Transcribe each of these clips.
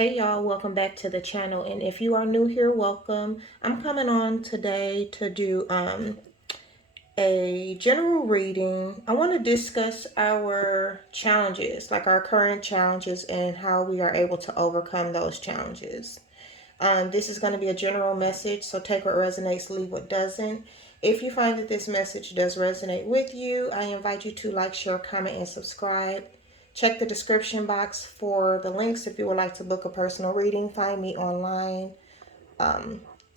Hey y'all, welcome back to the channel, and if you are new here, welcome. I'm coming on today to do a general reading. I want to discuss our challenges, like our current challenges, and how we are able to overcome those challenges. This is going to be a general message, so take what resonates, leave what doesn't. If you find that this message does resonate with you, I invite you to like, share, comment, and subscribe. Check the description box for the links if you would like to book a personal reading, find me online,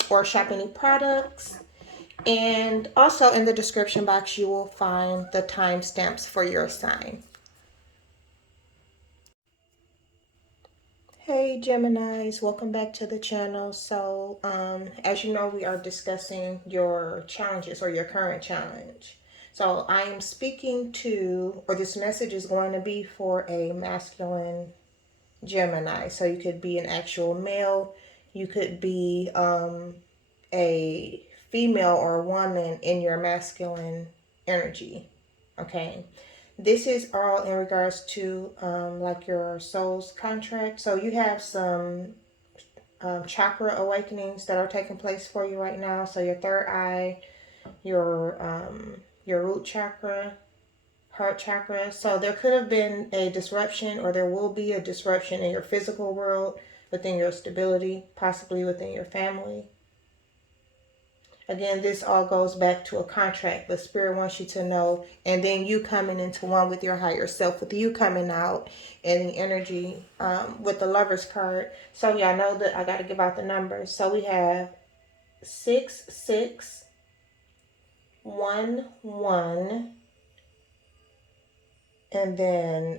or shop any products. And also in the description box, you will find the timestamps for your sign. Hey Geminis, welcome back to the channel. So as you know, we are discussing your challenges or your current challenge. So I am speaking to, or this message is going to be for a masculine Gemini. So you could be an actual male, you could be a female or a woman in your masculine energy. Okay. This is all in regards to like your soul's contract. So you have some chakra awakenings that are taking place for you right now. So your third eye, your root chakra, heart chakra. So there could have been a disruption, or there will be a disruption in your physical world, within your stability, possibly within your family. Again, this all goes back to a contract, but Spirit wants you to know, and then you coming into one with your higher self, with you coming out in the energy with the Lover's card. So yeah, I know that I got to give out the numbers. So we have 6611, and then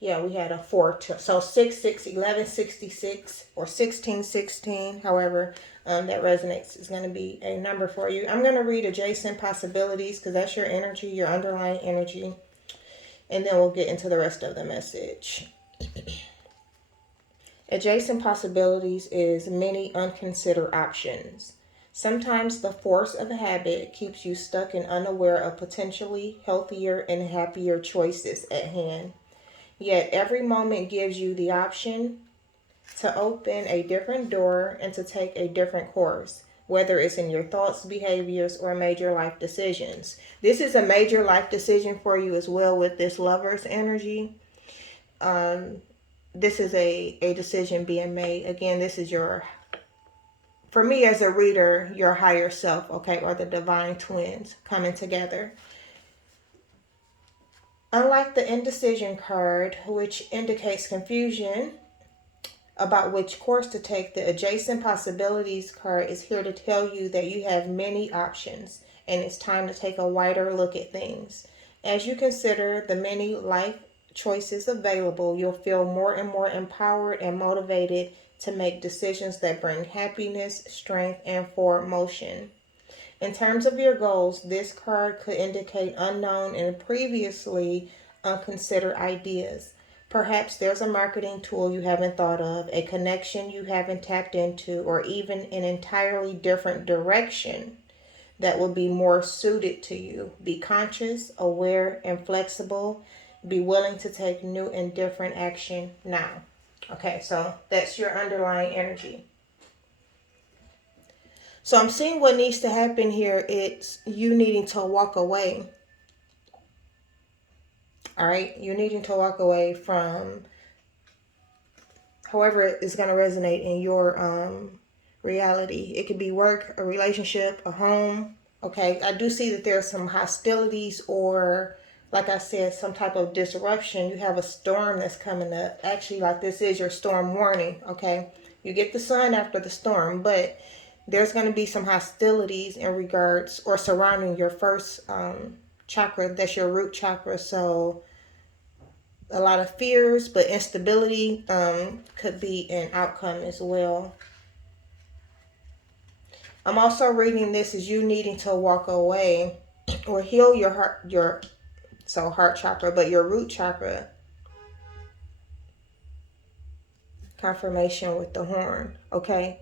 yeah, we had a 4 too. So 6, 6, 11, 66, or 16, 16, however that resonates is going to be a number for you. I'm going to read adjacent possibilities because that's your energy, your underlying energy. And then we'll get into the rest of the message. Adjacent possibilities is many unconsidered options. Sometimes the force of habit keeps you stuck and unaware of potentially healthier and happier choices at hand. Yet every moment gives you the option to open a different door and to take a different course, whether it's in your thoughts, behaviors, or major life decisions. This is a major life decision for you as well with this Lover's energy. This is a decision being made. Again, this is your, for me as a reader, your higher self, okay, or the divine twins coming together. Unlike the indecision card, which indicates confusion about which course to take, the adjacent possibilities card is here to tell you that you have many options and it's time to take a wider look at things. As you consider the many life choices available, you'll feel more and more empowered and motivated to make decisions that bring happiness, strength, and forward motion. In terms of your goals, this card could indicate unknown and previously unconsidered ideas. Perhaps there's a marketing tool you haven't thought of, a connection you haven't tapped into, or even an entirely different direction that will be more suited to you. Be conscious, aware, and flexible. Be willing to take new and different action now. Okay, so that's your underlying energy. So I'm seeing what needs to happen here. It's you needing to walk away. All right, you're needing to walk away from however it's going to resonate in your reality. It could be work, a relationship, a home. Okay, I do see that there's some hostilities, or like I said, some type of disruption. You have a storm that's coming up. Actually, like this is your storm warning. Okay, you get the sun after the storm, but there's going to be some hostilities in regards or surrounding your first chakra. That's your root chakra. So a lot of fears, but instability could be an outcome as well. I'm also reading this as you needing to walk away or heal your heart chakra, but your root chakra. Confirmation with the horn. Okay,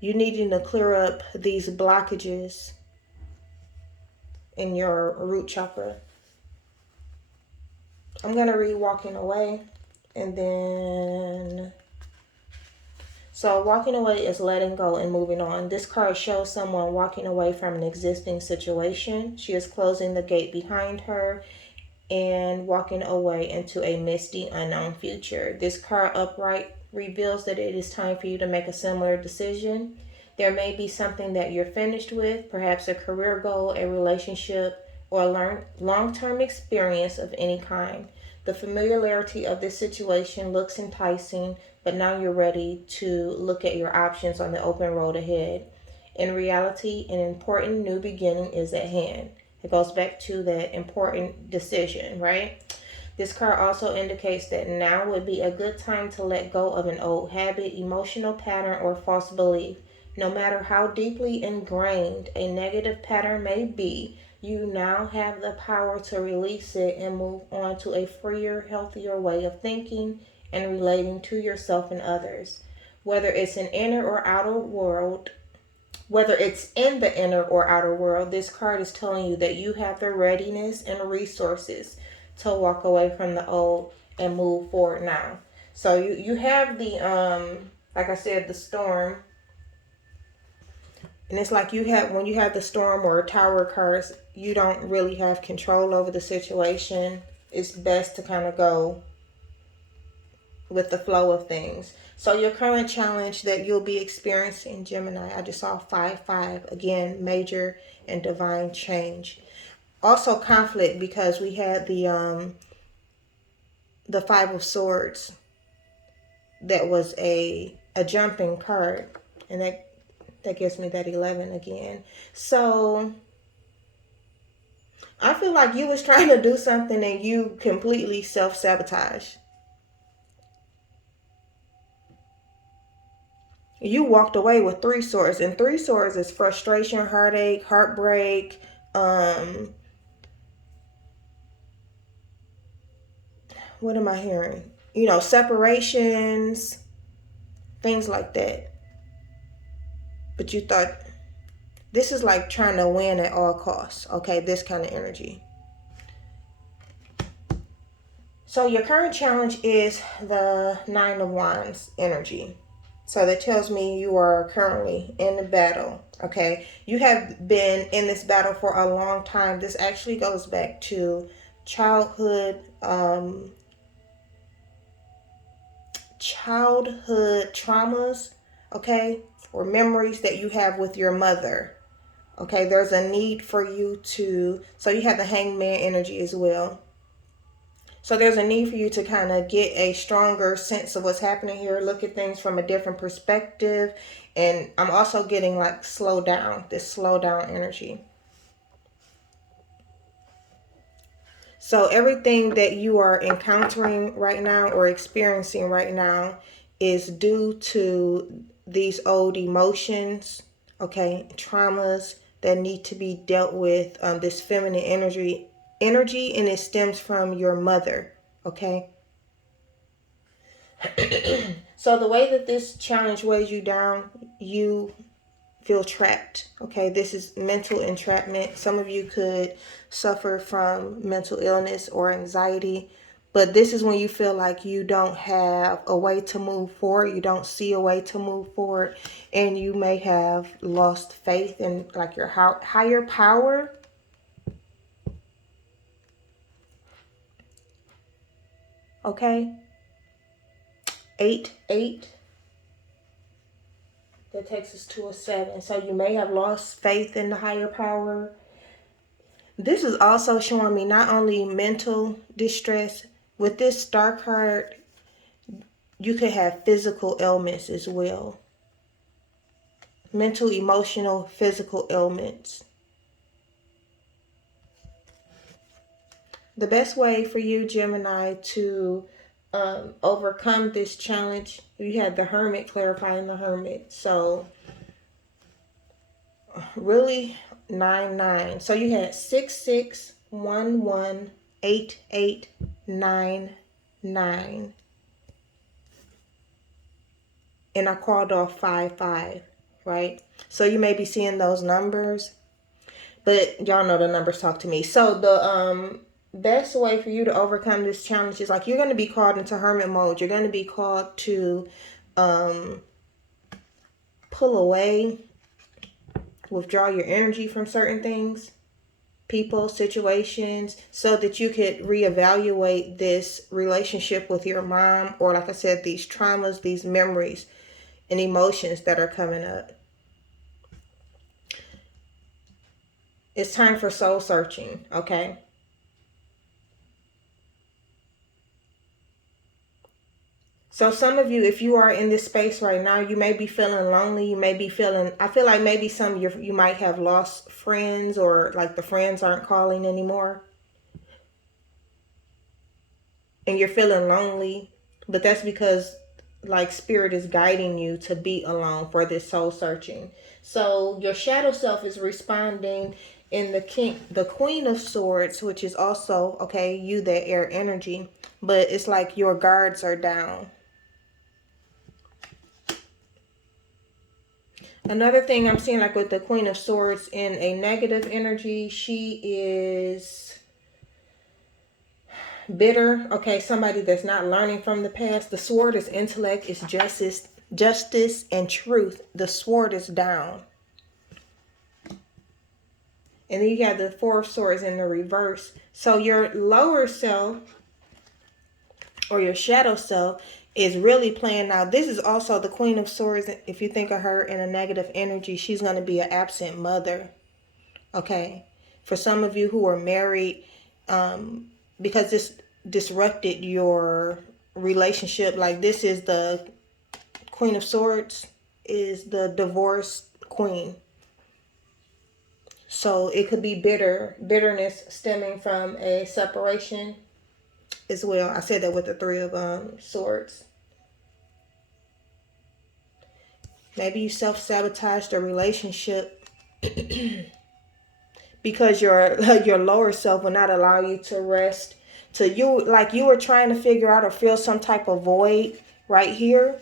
you needing to clear up these blockages in your root chakra. I'm going to read Walking Away. And then, so walking away is letting go and moving on. This card shows someone walking away from an existing situation. She is closing the gate behind her and walking away into a misty, unknown future. This card upright reveals that it is time for you to make a similar decision. There may be something that you're finished with, perhaps a career goal, a relationship, or a long-term experience of any kind. The familiarity of this situation looks enticing, but now you're ready to look at your options on the open road ahead. In reality, an important new beginning is at hand. It goes back to that important decision, right? This card also indicates that now would be a good time to let go of an old habit, emotional pattern, or false belief. No matter how deeply ingrained a negative pattern may be, you now have the power to release it and move on to a freer, healthier way of thinking and relating to yourself and others. Whether it's an inner or outer world, Whether it's in the inner or outer world, this card is telling you that you have the readiness and resources to walk away from the old and move forward now. So you have the like I said, the storm. And it's like when you have the storm or tower cards, you don't really have control over the situation. It's best to kind of go with the flow of things. So your current challenge that you'll be experiencing, Gemini, I just saw 5-5, again, major and divine change. Also conflict, because we had the 5 of Swords that was a jumping card, and that gives me that 11 again. So I feel like you was trying to do something and you completely self-sabotage. You walked away with 3 swords, and 3 swords is frustration, heartache, heartbreak, what am I hearing? Separations, things like that. But you thought, this is like trying to win at all costs, okay? This kind of energy. So your current challenge is the 9 of Wands energy. So that tells me you are currently in the battle, okay? You have been in this battle for a long time. This actually goes back to childhood traumas, okay? Or memories that you have with your mother, okay? There's a need for you to, so you have the Hangman energy as well. So there's a need for you to kind of get a stronger sense of what's happening here, look at things from a different perspective. And I'm also getting like slow down, this slow down energy. So everything that you are encountering right now or experiencing right now is due to these old emotions, okay, traumas that need to be dealt with, this feminine energy, and it stems from your mother, okay? So the way that this challenge weighs you down, you feel trapped, okay? This is mental entrapment. Some of you could suffer from mental illness or anxiety, but this is when you feel like you don't have a way to move forward, you don't see a way to move forward, and you may have lost faith in like your higher power. Okay, 8, 8. That takes us to a 7. So you may have lost faith in the higher power. This is also showing me not only mental distress. With this star card, you could have physical ailments as well. Mental, emotional, physical ailments. The best way for you, Gemini, to overcome this challenge, you had the Hermit, clarifying the Hermit. So really 9, 9. So you had 6, 6, 1, 1, 8, 8, 9, 9. And I called off 5, 5, right? So you may be seeing those numbers, but y'all know the numbers talk to me. So best way for you to overcome this challenge is like you're going to be called into hermit mode. You're going to be called to pull away, withdraw your energy from certain things, people, situations, so that you could reevaluate this relationship with your mom, or like I said, these traumas, these memories and emotions that are coming up. It's time for soul searching, okay? So some of you, if you are in this space right now, you may be feeling lonely. You may be feeling, I feel like maybe some of you might have lost friends, or like the friends aren't calling anymore. And you're feeling lonely, but that's because like spirit is guiding you to be alone for this soul searching. So your shadow self is responding in the Queen of Swords, which is also, okay, you, that air energy, but it's like your guards are down. Another thing I'm seeing, like with the Queen of Swords in a negative energy, she is bitter. Okay, somebody that's not learning from the past. The sword is intellect, is justice and truth. The sword is down. And then you got the Four of Swords in the reverse. So your lower self, or your shadow self, is really playing out. This is also the Queen of Swords. If you think of her in a negative energy, she's going to be an absent mother. Okay. For some of you who are married, because this disrupted your relationship, like this is the Queen of Swords, is the divorce queen. So it could be bitterness stemming from a separation as well. I said that with the Three of Swords. Maybe you self-sabotaged a relationship because your lower self will not allow you to rest. So you, like you were trying to figure out or fill some type of void right here.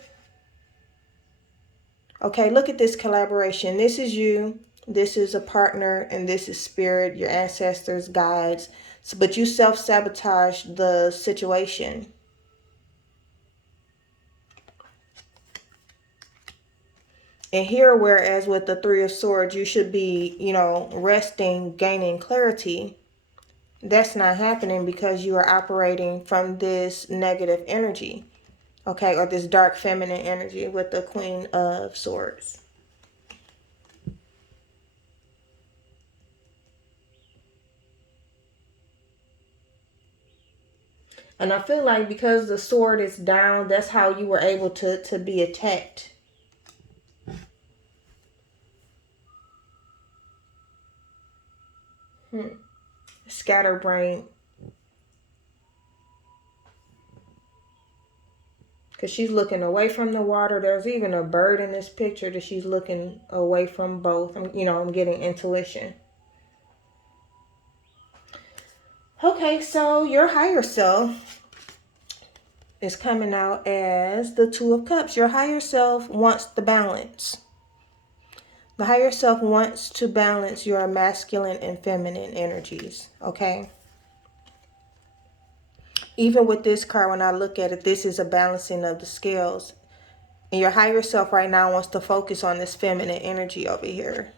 Okay, look at this collaboration. This is you, this is a partner, and this is spirit, your ancestors, guides. So, but you self-sabotage the situation. And here, whereas with the Three of Swords, you should be, resting, gaining clarity. That's not happening because you are operating from this negative energy. Okay, or this dark feminine energy with the Queen of Swords. And I feel like because the sword is down, that's how you were able to be attacked. Scatterbrain. Because she's looking away from the water. There's even a bird in this picture that she's looking away from both. I'm getting intuition. Okay, so your higher self is coming out as the Two of Cups. Your higher self wants the balance. The higher self wants to balance your masculine and feminine energies, okay? Even with this card, when I look at it, this is a balancing of the scales. And your higher self right now wants to focus on this feminine energy over here.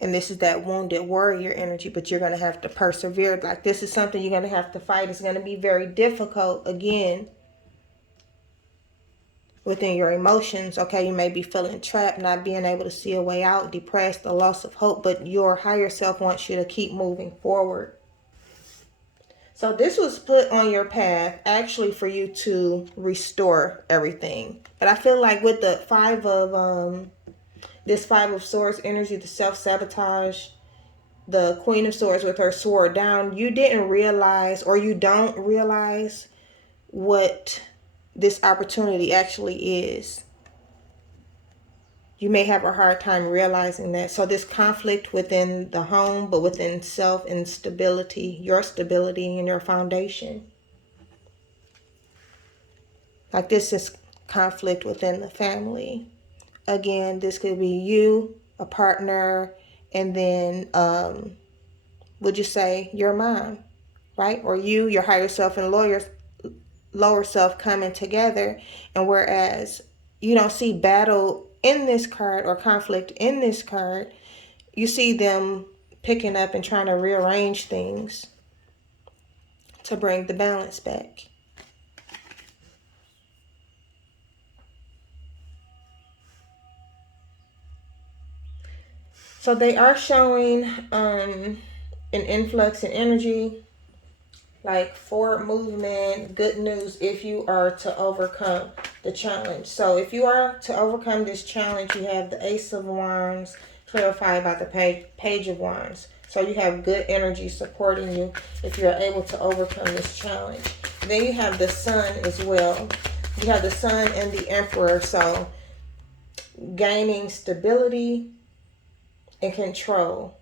And this is that wounded warrior energy, but you're going to have to persevere. Like this is something you're going to have to fight. It's going to be very difficult, again, within your emotions. Okay, you may be feeling trapped, not being able to see a way out, depressed, the loss of hope, but your higher self wants you to keep moving forward. So this was put on your path actually for you to restore everything. But I feel like with the this Five of Swords energy, the self-sabotage, the Queen of Swords with her sword down, you didn't realize, or you don't realize, what this opportunity actually is. You may have a hard time realizing that. So this conflict within the home, but within self and stability, your stability and your foundation. Like this is conflict within the family. Again, this could be you, a partner, and then would you say your mom, right? Or you, your higher self, and lower self coming together. And whereas you don't see battle in this card or conflict in this card, you see them picking up and trying to rearrange things to bring the balance back. So they are showing an influx in energy, like forward movement, good news if you are to overcome the challenge. So if you are to overcome this challenge, you have the Ace of Wands clarified by the Page of Wands. So you have good energy supporting you if you're able to overcome this challenge. Then you have the Sun as well. You have the Sun and the Emperor. So gaining stability and control.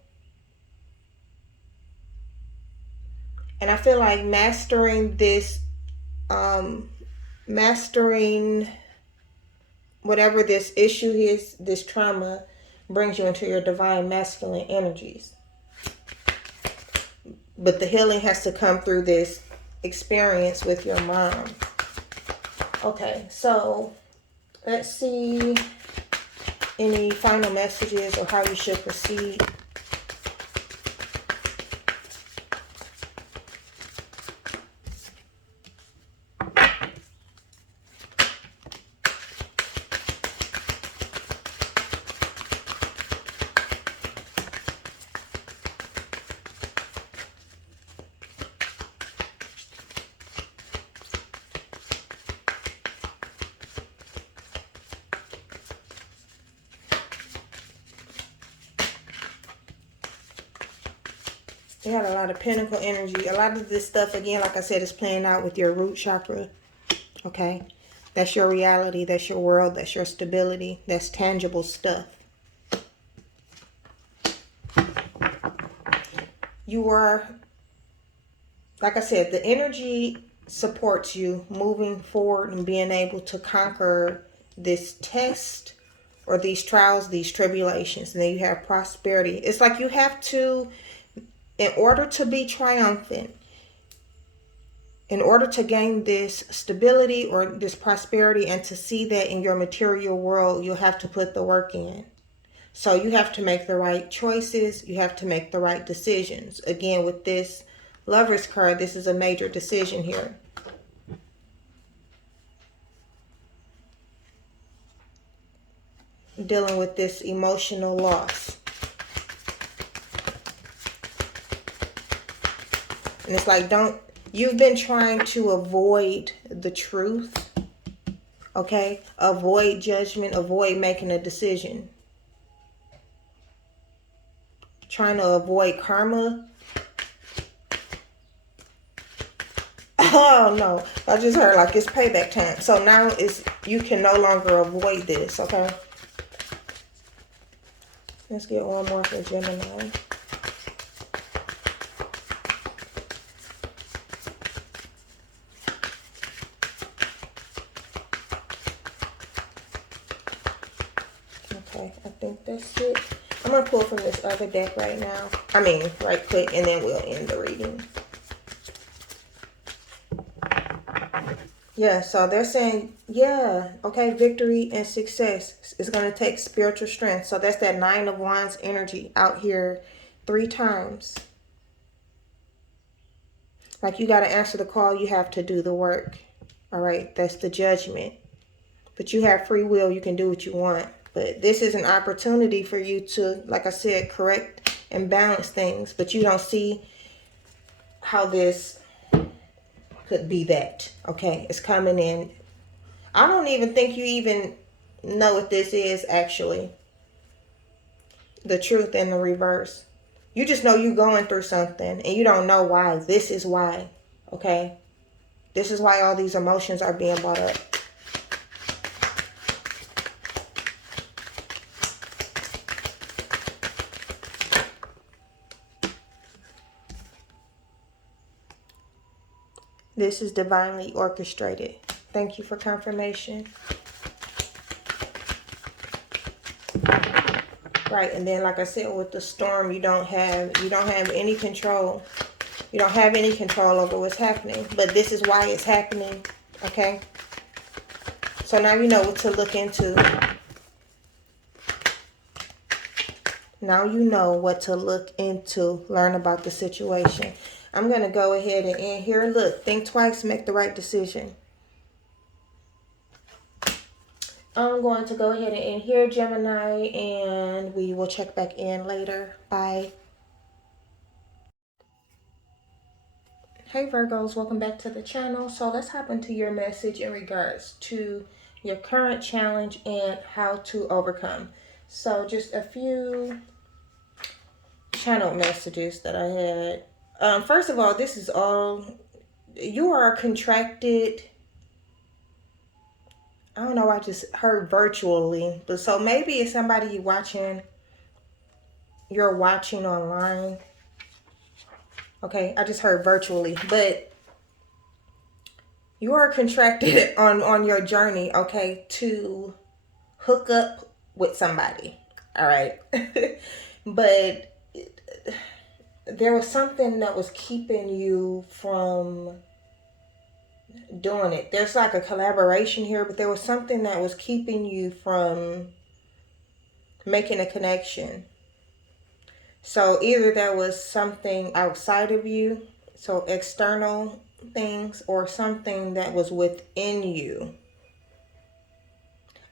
And I feel like mastering this, mastering whatever this issue is, this trauma, brings you into your divine masculine energies. But the healing has to come through this experience with your mom. Okay, so let's see any final messages or how you should proceed. You had a lot of pentacle energy. A lot of this stuff, again, like I said, is playing out with your root chakra. Okay? That's your reality. That's your world. That's your stability. That's tangible stuff. You are, like I said, the energy supports you moving forward and being able to conquer this test or these trials, these tribulations. And then you have prosperity. It's like you have to, in order to be triumphant, in order to gain this stability or this prosperity and to see that in your material world, you'll have to put the work in. So you have to make the right choices. You have to make the right decisions. Again, with this Lover's card, this is a major decision here. Dealing with this emotional loss. And it's like, you've been trying to avoid the truth, okay? Avoid judgment, avoid making a decision. Trying to avoid karma. Oh no, I just heard like it's payback time. So now you can no longer avoid this, okay? Let's get one more for Gemini. Okay, I think that's it. I'm going to pull from this other deck right now. Right quick, and then we'll end the reading. Yeah, so they're saying, yeah, okay, victory and success is going to take spiritual strength. So that's that 9 of Wands energy out here 3 times. Like you got to answer the call, you have to do the work. All right, that's the judgment. But you have free will, you can do what you want. But this is an opportunity for you to, like I said, correct and balance things. But you don't see how this could be that. Okay, it's coming in. I don't even think you even know what this is actually. The truth and the reverse. You just know you're going through something and you don't know why. This is why. Okay, this is why all these emotions are being brought up. This is divinely orchestrated. Thank you for confirmation. Right, and then like I said, with the storm, you don't have any control. You don't have any control over what's happening. But this is why it's happening. Okay? So now you know what to look into. Now you know what to look into. Learn about the situation. I'm going to go ahead and end here. Look, think twice, make the right decision. I'm going to go ahead and end here, Gemini, and we will check back in later. Bye. Hey Virgos, welcome back to the channel. So let's hop into your message in regards to your current challenge and how to overcome. So just a few channel messages that I had. First of all, this is all, you are contracted. I don't know, I just heard virtually. But so maybe it's somebody you're watching online. Okay, I just heard virtually, but you are contracted on your journey, okay, to hook up with somebody, all right? But there was something that was keeping you from doing it. There's like a collaboration here, but there was something that was keeping you from making a connection. So either there was something outside of you, so external things, or something that was within you.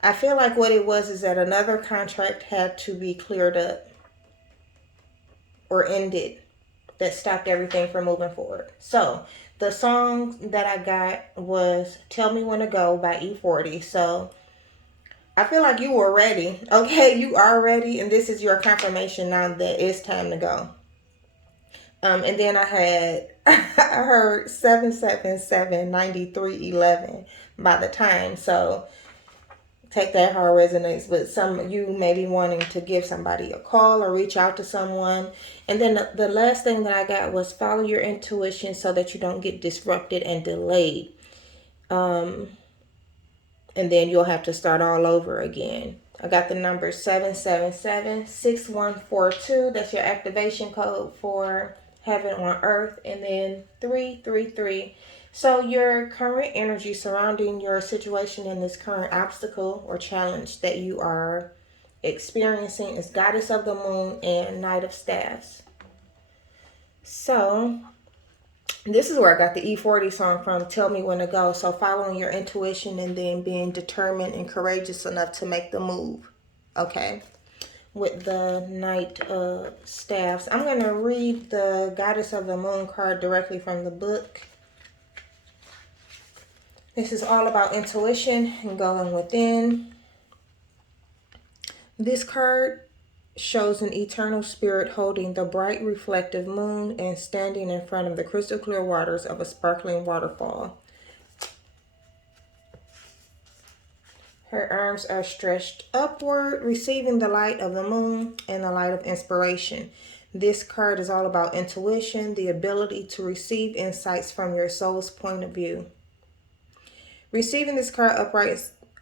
I feel like what it was is that another contract had to be cleared up or ended that stopped everything from moving forward. So the song that I got was Tell Me When to Go by E40. So I feel like you were ready. Okay, you are ready, and this is your confirmation now that it's time to go. And then I heard 7779311 by the time. So take that how it resonates. But you may be wanting to give somebody a call or reach out to someone. And then the last thing that I got was follow your intuition so that you don't get disrupted and delayed. And then you'll have to start all over again. I got the number 777-6142. That's your activation code for Heaven on Earth. And then 333. So your current energy surrounding your situation and this current obstacle or challenge that you are experiencing is Goddess of the Moon and Knight of Staffs. So this is where I got the E40 song from, Tell Me When to Go. So following your intuition and then being determined and courageous enough to make the move. Okay. With the Knight of Staffs. I'm going to read the Goddess of the Moon card directly from the book. This is all about intuition and going within. This card shows an eternal spirit holding the bright reflective moon and standing in front of the crystal clear waters of a sparkling waterfall. Her arms are stretched upward, receiving the light of the moon and the light of inspiration. This card is all about intuition, the ability to receive insights from your soul's point of view. Receiving this card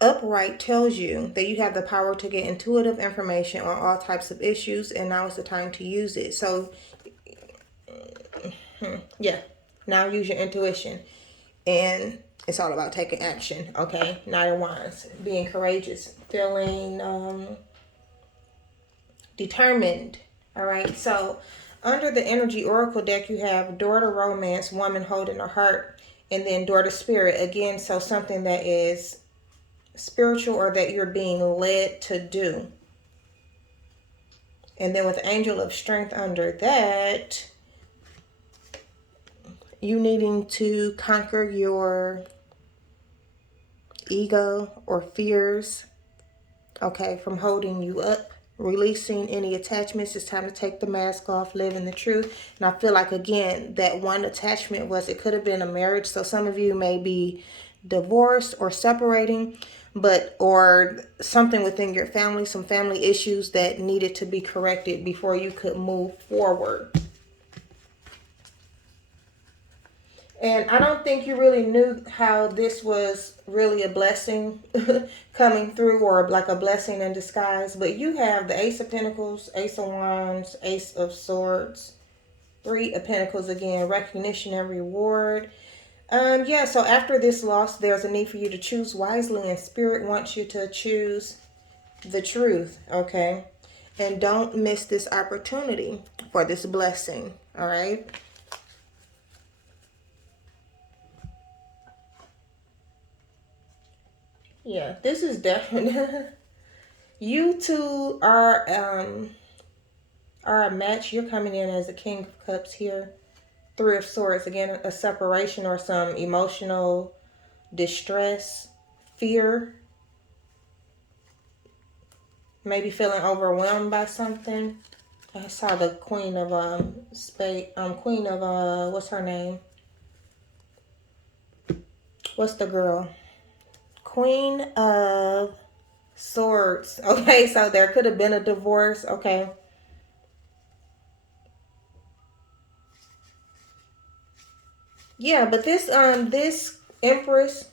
upright tells you that you have the power to get intuitive information on all types of issues, and now is the time to use it. So, yeah, now use your intuition. And it's all about taking action, okay? Knight of Wands, being courageous, feeling determined, all right? So, under the Energy Oracle deck, you have Door to Romance, Woman Holding a Heart, and then Door to Spirit. Again, so something that is spiritual or that you're being led to do. And then with Angel of Strength under that, you needing to conquer your ego or fears, okay, from holding you up. Releasing any attachments. It's time to take the mask off, live in the truth. And I feel like, again, that one attachment it could have been a marriage. So some of you may be divorced or separating, or something within your family, some family issues that needed to be corrected before you could move forward. And I don't think you really knew how this was really a blessing coming through, or like a blessing in disguise. But you have the Ace of Pentacles, Ace of Wands, Ace of Swords, Three of Pentacles again, recognition and reward. Yeah, so after this loss, there's a need for you to choose wisely, and Spirit wants you to choose the truth, okay? And don't miss this opportunity for this blessing, all right? Yeah, this is definitely you two are a match. You're coming in as a King of Cups here. Three of Swords, again, a separation or some emotional distress, fear, maybe feeling overwhelmed by something. I saw the Queen of Queen of what's her name? What's the girl? Queen of Swords. Okay, so there could have been a divorce. Okay. Yeah, but this Empress,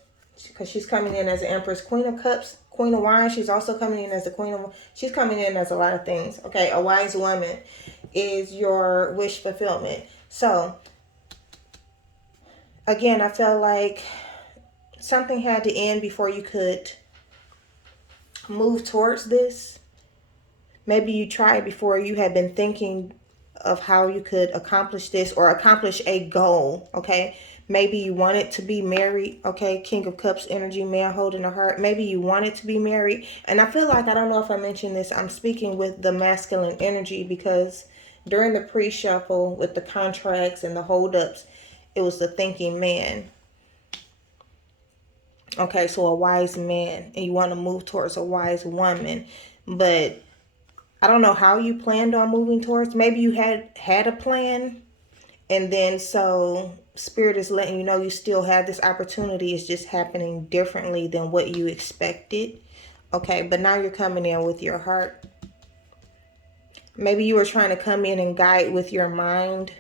because she's coming in as an Empress, Queen of Cups, Queen of Wands, she's also coming in as a Queen of, she's coming in as a lot of things. Okay, a wise woman is your wish fulfillment. So again, I felt like something had to end before you could move towards this. Maybe you tried before, you had been thinking of how you could accomplish this or accomplish a goal, okay? Maybe you wanted to be married, okay? King of Cups energy, man holding a heart. Maybe you wanted to be married. And I feel like, I don't know if I mentioned this, I'm speaking with the masculine energy, because during the pre-shuffle with the contracts and the holdups, it was the thinking man. Okay, so a wise man, and you want to move towards a wise woman. But I don't know how you planned on moving towards. Maybe you had a plan, and then so Spirit is letting you know you still have this opportunity. It's just happening differently than what you expected. Okay, but now you're coming in with your heart. Maybe you were trying to come in and guide with your mind.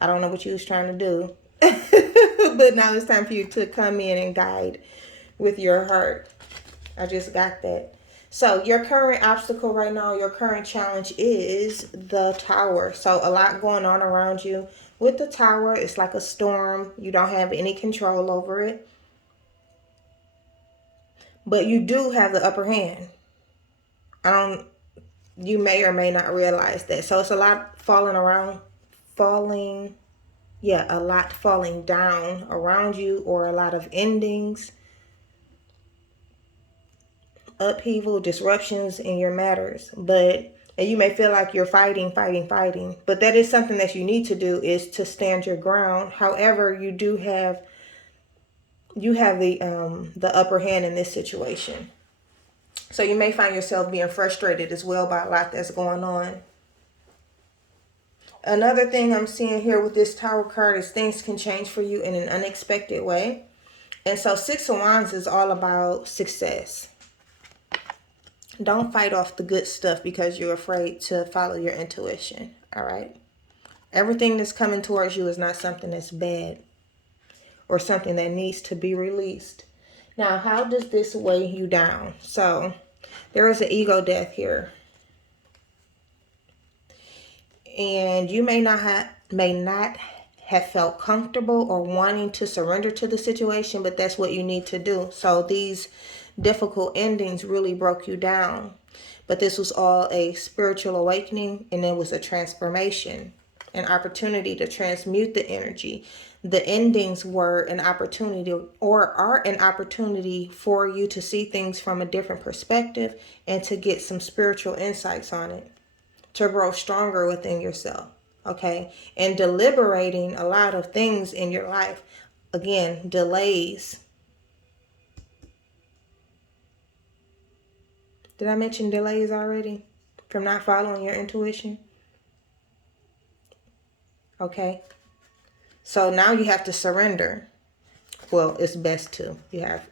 I don't know what you was trying to do. But now it's time for you to come in and guide with your heart. I just got that. So your current obstacle right now, your current challenge is the Tower. So a lot going on around you. With the Tower, it's like a storm. You don't have any control over it. But you do have the upper hand. You may or may not realize that. So it's a lot a lot falling down around you, or a lot of endings, upheaval, disruptions in your matters. And you may feel like you're fighting, but that is something that you need to do, is to stand your ground. However, you have the upper hand in this situation. So you may find yourself being frustrated as well by a lot that's going on. Another thing I'm seeing here with this Tower card is things can change for you in an unexpected way. And so Six of Wands is all about success. Don't fight off the good stuff because you're afraid to follow your intuition. All right. Everything that's coming towards you is not something that's bad or something that needs to be released. Now, how does this weigh you down? So there is an ego death here. And you may not have felt comfortable or wanting to surrender to the situation, but that's what you need to do. So these difficult endings really broke you down. But this was all a spiritual awakening, and it was a transformation, an opportunity to transmute the energy. The endings were an opportunity, or are an opportunity, for you to see things from a different perspective and to get some spiritual insights on it, to grow stronger within yourself. Okay, and deliberating a lot of things in your life. Again, delays. Did I mention delays already? From not following your intuition? Okay. So now you have to surrender. Well, it's best to. You have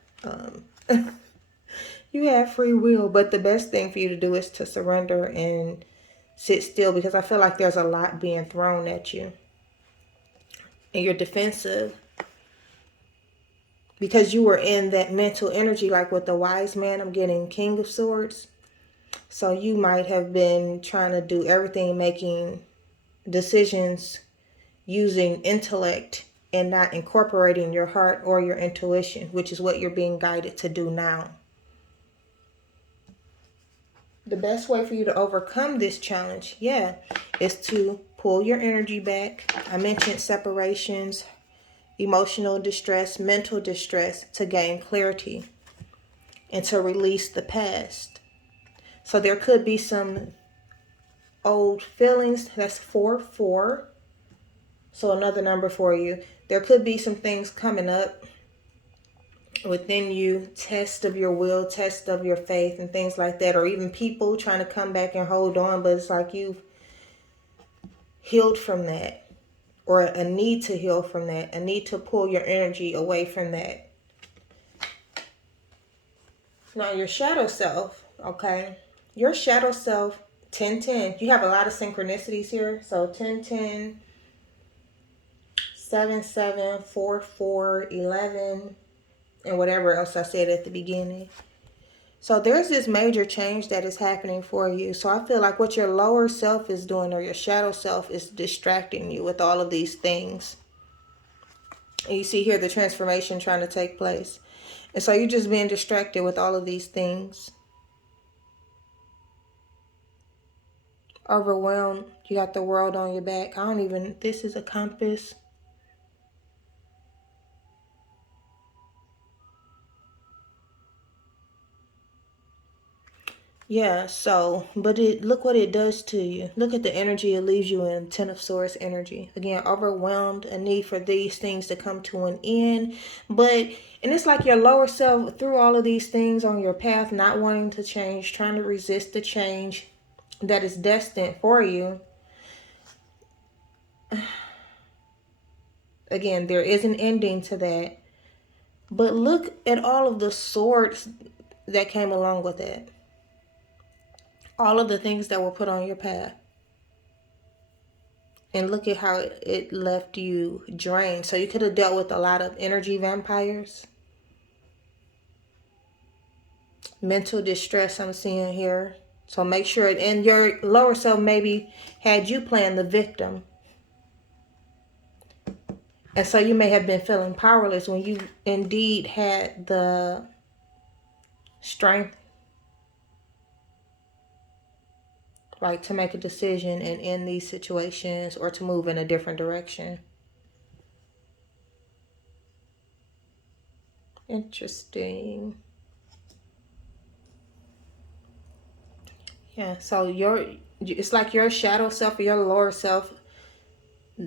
you have free will, but the best thing for you to do is to surrender and sit still, because I feel like there's a lot being thrown at you. And you're defensive. because you were in that mental energy, like with the wise man, I'm getting King of Swords. So you might have been trying to do everything, making decisions using intellect and not incorporating your heart or your intuition, which is what you're being guided to do now. The best way for you to overcome this challenge, is to pull your energy back. I mentioned separations, emotional distress, mental distress, to gain clarity and to release the past. So there could be some old feelings. That's 4-4. So another number for you. There could be some things coming up within you, test of your will, test of your faith, and things like that, or even people trying to come back and hold on, but it's like you've healed from that, or a need to heal from that, a need to pull your energy away from that. Now your shadow self, okay, your shadow self, 10-10, you have a lot of synchronicities here. So 10-10, 7-7, 4-4, 11, and whatever else I said at the beginning. So there's this major change that is happening for you. So I feel like what your lower self is doing, or your shadow self, is distracting you with all of these things. And you see here the transformation trying to take place. And so you're just being distracted with all of these things. Overwhelmed. You got the world on your back. This is a compass. Yeah, so, but look what it does to you. Look at the energy it leaves you in. 10 of Swords energy. Again, overwhelmed, a need for these things to come to an end. And it's like your lower self, through all of these things on your path, not wanting to change, trying to resist the change that is destined for you. Again, there is an ending to that. But look at all of the swords that came along with it. All of the things that were put on your path. And look at how it left you drained. So you could have dealt with a lot of energy vampires. Mental distress I'm seeing here. So make sure, and your lower self maybe had you playing the victim. And so you may have been feeling powerless when you indeed had the strength, like, to make a decision and end these situations, or to move in a different direction. Interesting. Yeah, so it's like your shadow self, or your lower self,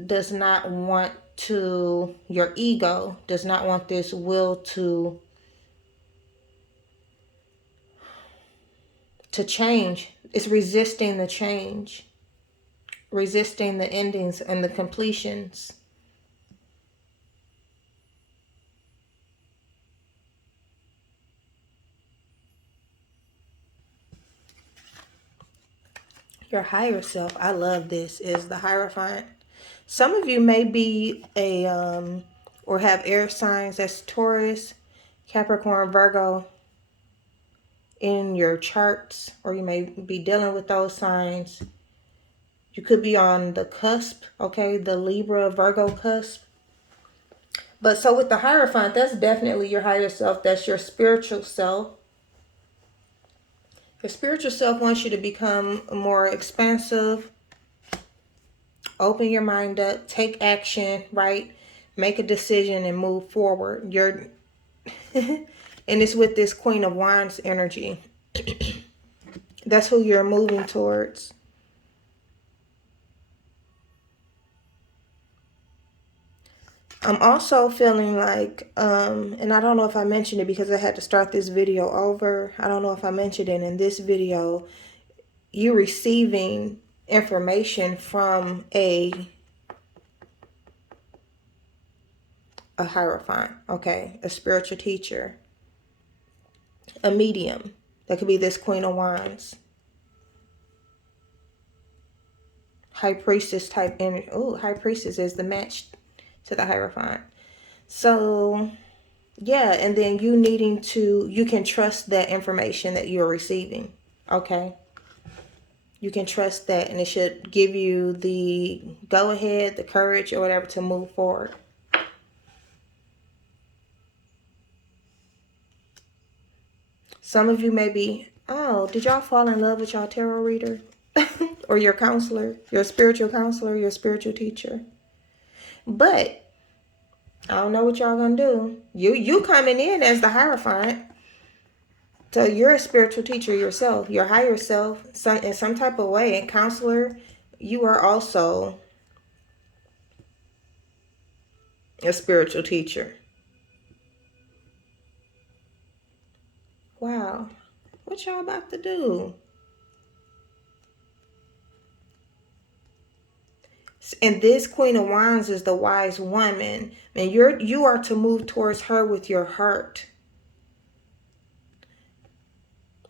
does not want to, your ego does not want this will to change. It's resisting the change, resisting the endings and the completions. Your higher self, I love this, is the Hierophant. Some of you may be or have air signs, that's Taurus, Capricorn, Virgo, in your charts, or you may be dealing with those signs. You could be on the cusp, okay, the Libra, Virgo cusp. But so with the Hierophant, that's definitely your higher self. That's your spiritual self. Your spiritual self wants you to become more expansive, open your mind up, take action, right? Make a decision and move forward. And it's with this Queen of Wands energy. That's who you're moving towards. I'm also feeling like, and I don't know if I mentioned it because I had to start this video over. I don't know if I mentioned it in this video. You receiving information from a Hierophant, okay? A spiritual teacher. A medium. That could be this Queen of Wands. High Priestess type energy. Oh, High Priestess is the match to the Hierophant. So Yeah, and then you needing to, you can trust that information that you're receiving. Okay. You can trust that, and it should give you the go ahead, the courage, or whatever to move forward. Some of you may be, oh, did y'all fall in love with y'all tarot reader? Or your counselor, your spiritual counselor, your spiritual teacher? But I don't know what y'all gonna do. You coming in as the Hierophant. So you're a spiritual teacher yourself, your higher self, in some type of way. And counselor, you are also a spiritual teacher. Wow. What y'all about to do? And this Queen of Wands is the wise woman. And you are to move towards her with your heart.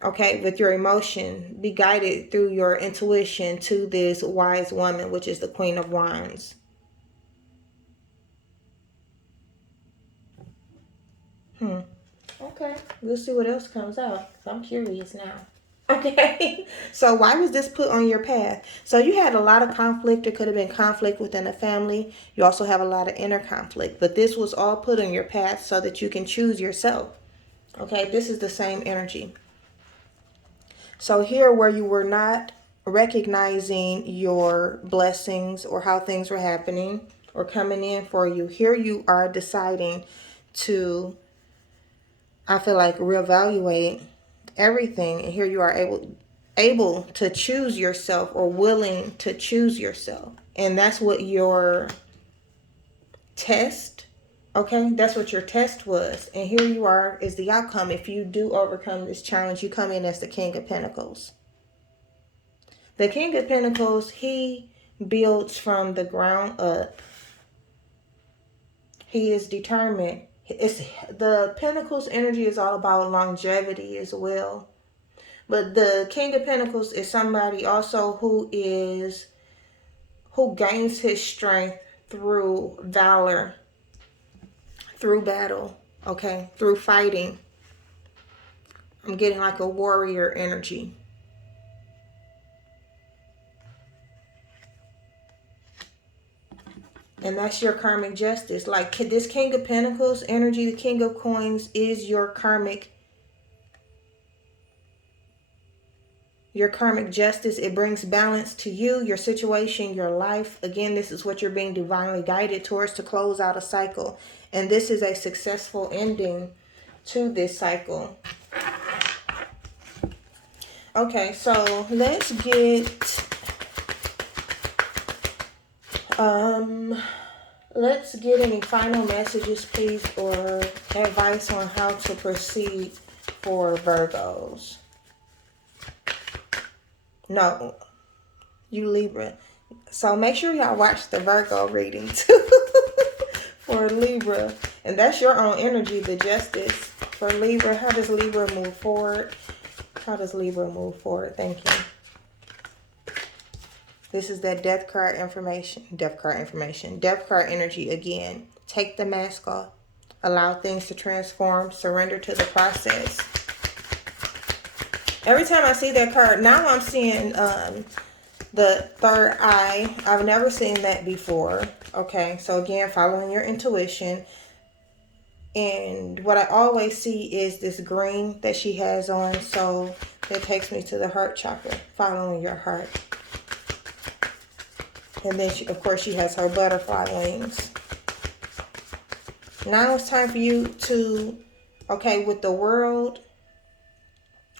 Okay, with your emotion. Be guided through your intuition to this wise woman, which is the Queen of Wands. Okay, we'll see what else comes out. I'm curious now. Okay, so why was this put on your path? So you had a lot of conflict. It could have been conflict within a family. You also have a lot of inner conflict. But this was all put on your path so that you can choose yourself. Okay, this is the same energy. So here where you were not recognizing your blessings or how things were happening or coming in for you, here you are deciding to, I feel like, reevaluate everything, and here you are able to choose yourself, or willing to choose yourself. And that's what your test, okay, that's what your test was. And here you are is the outcome. If you do overcome this challenge, you come in as the King of Pentacles. The King of Pentacles, he builds from the ground up. He is determined. It's the Pentacles energy is all about longevity as well. But the King of Pentacles is somebody also who gains his strength through valor, through battle, okay, through fighting. I'm getting like a warrior energy. And that's your karmic justice. Like this King of Pentacles energy, the King of Coins, is your karmic justice. It brings balance to you, your situation, your life. Again, this is what you're being divinely guided towards, to close out a cycle. And this is a successful ending to this cycle. Okay, so let's get any final messages, please, or advice on how to proceed for Virgos. No, you Libra. So make sure y'all watch the Virgo reading too for Libra. And that's your own energy, the justice. For Libra, how does Libra move forward? How does Libra move forward? Thank you. This is that death card information. Death card energy again. Take the mask off. Allow things to transform. Surrender to the process. Every time I see that card, now I'm seeing the third eye. I've never seen that before. Okay, so again, following your intuition. And what I always see is this green that she has on. So that takes me to the heart chakra, following your heart. And then, of course, she has her butterfly wings. Now it's time for you to, okay, with the world,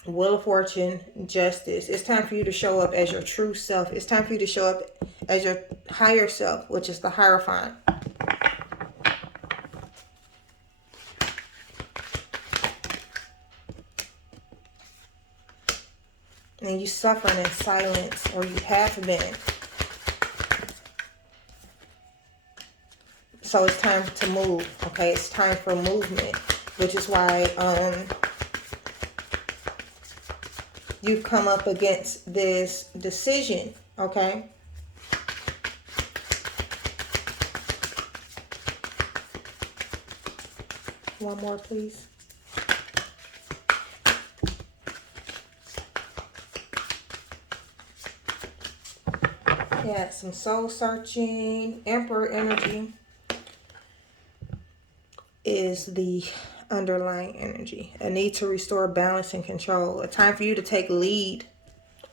Wheel of Fortune, justice. It's time for you to show up as your true self. It's time for you to show up as your higher self, which is the Hierophant. And you suffering in silence, or you have been. So it's time to move, okay? It's time for movement, which is why you've come up against this decision, okay? One more, please. Yeah, some soul searching. Emperor energy is the underlying energy. A need to restore balance and control. A time for you to take lead.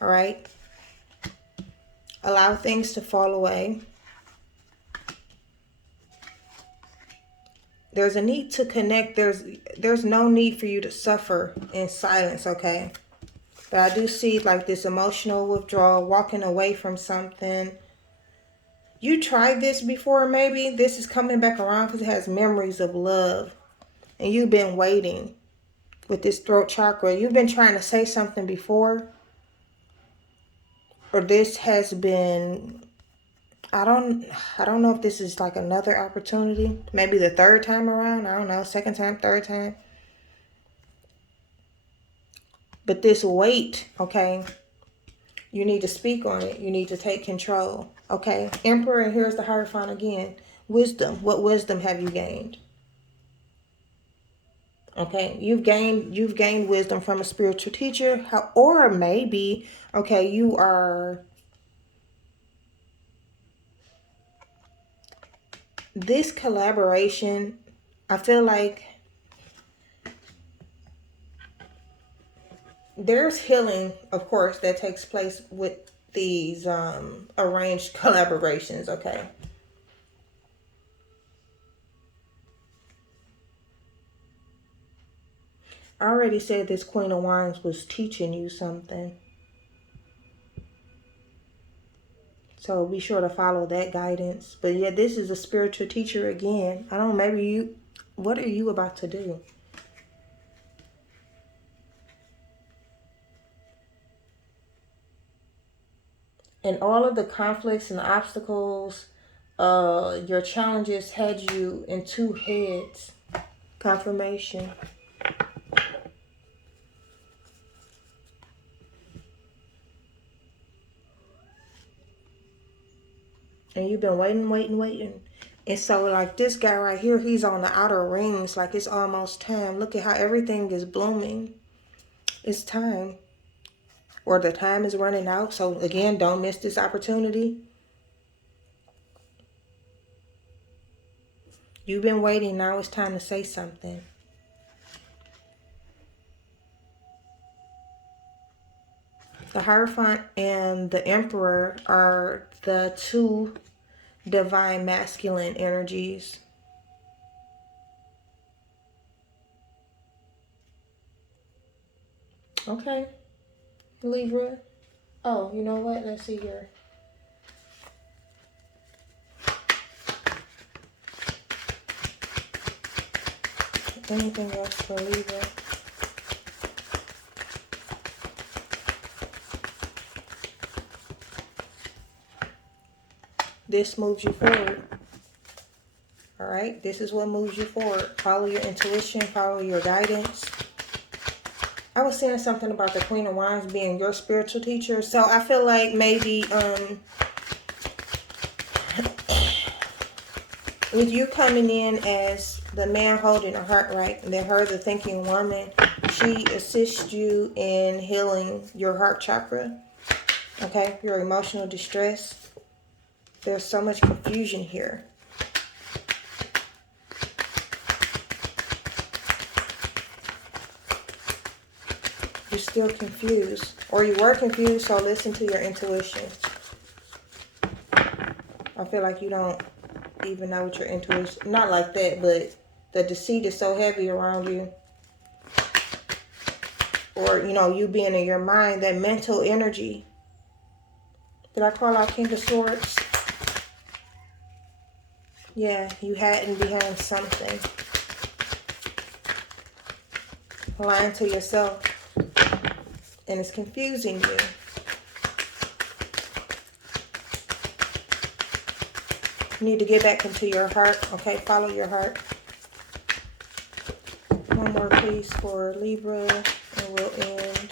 All right. Allow things to fall away. There's a need to connect. There's no need for you to suffer in silence, okay? But I do see like this emotional withdrawal, walking away from something. You tried this before, maybe. This is coming back around because it has memories of love. And you've been waiting with this throat chakra. You've been trying to say something before. Or this has been, I don't know if this is like another opportunity. Maybe the third time around. I don't know. Second time, third time. But this weight, okay, you need to speak on it. You need to take control, okay? Emperor, and here's the Hierophant again. Wisdom. What wisdom have you gained? Okay, you've gained wisdom from a spiritual teacher. Or maybe, okay, you are... This collaboration, I feel like there's healing, of course, that takes place with these arranged collaborations, okay? I already said this Queen of Wands was teaching you something. So be sure to follow that guidance. But yeah, this is a spiritual teacher again. I don't know, maybe you... What are you about to do? And all of the conflicts and obstacles, your challenges had you in two heads. Confirmation. And you've been waiting. And so like this guy right here, he's on the outer rings. Like it's almost time. Look at how everything is blooming. It's time. Or the time is running out. So again, don't miss this opportunity. You've been waiting. Now it's time to say something. The Hierophant and the Emperor are the two divine masculine energies. Okay, Libra. Oh, you know what? Let's see here. Anything else for Libra? This moves you forward. All right, this is what moves you forward. Follow your intuition, follow your guidance. I was saying something about the Queen of Wands being your spiritual teacher. So I feel like maybe with you coming in as the man holding a heart, right? And then her, the thinking woman, she assists you in healing your heart chakra. Okay, your emotional distress. There's so much confusion here. You're still confused. Or you were confused, so listen to your intuition. I feel like you don't even know what your intuition... Not like that, but the deceit is so heavy around you. Or, you know, you being in your mind, that mental energy. Did I call out King of Swords? Yeah, you hiding behind something. Lying to yourself. And it's confusing you. You need to get back into your heart. Okay, follow your heart. One more, please, for Libra. And we'll end.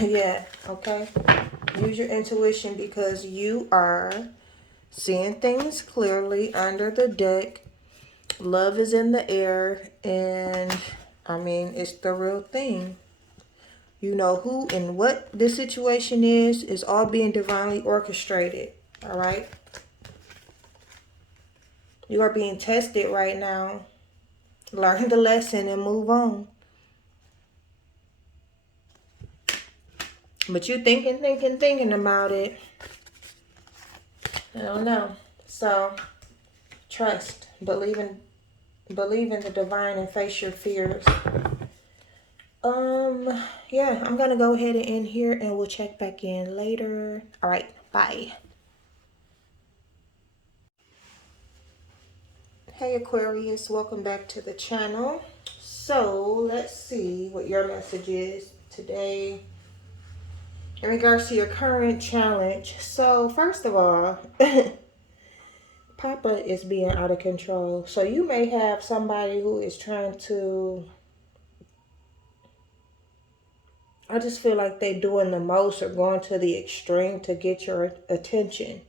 Yeah, okay. Use your intuition because you are seeing things clearly under the deck. Love is in the air, and I mean, it's the real thing. You know who and what this situation is all being divinely orchestrated. All right. You are being tested right now. Learn the lesson and move on. But you thinking about it. I don't know. So trust, believe in the divine and face your fears. Yeah, I'm gonna go ahead and end here and we'll check back in later. All right, bye. Hey Aquarius, welcome back to the channel. So let's see what your message is today in regards to your current challenge. So first of all, Papa is being out of control. So you may have somebody who is trying to, I just feel like they're doing the most or going to the extreme to get your attention.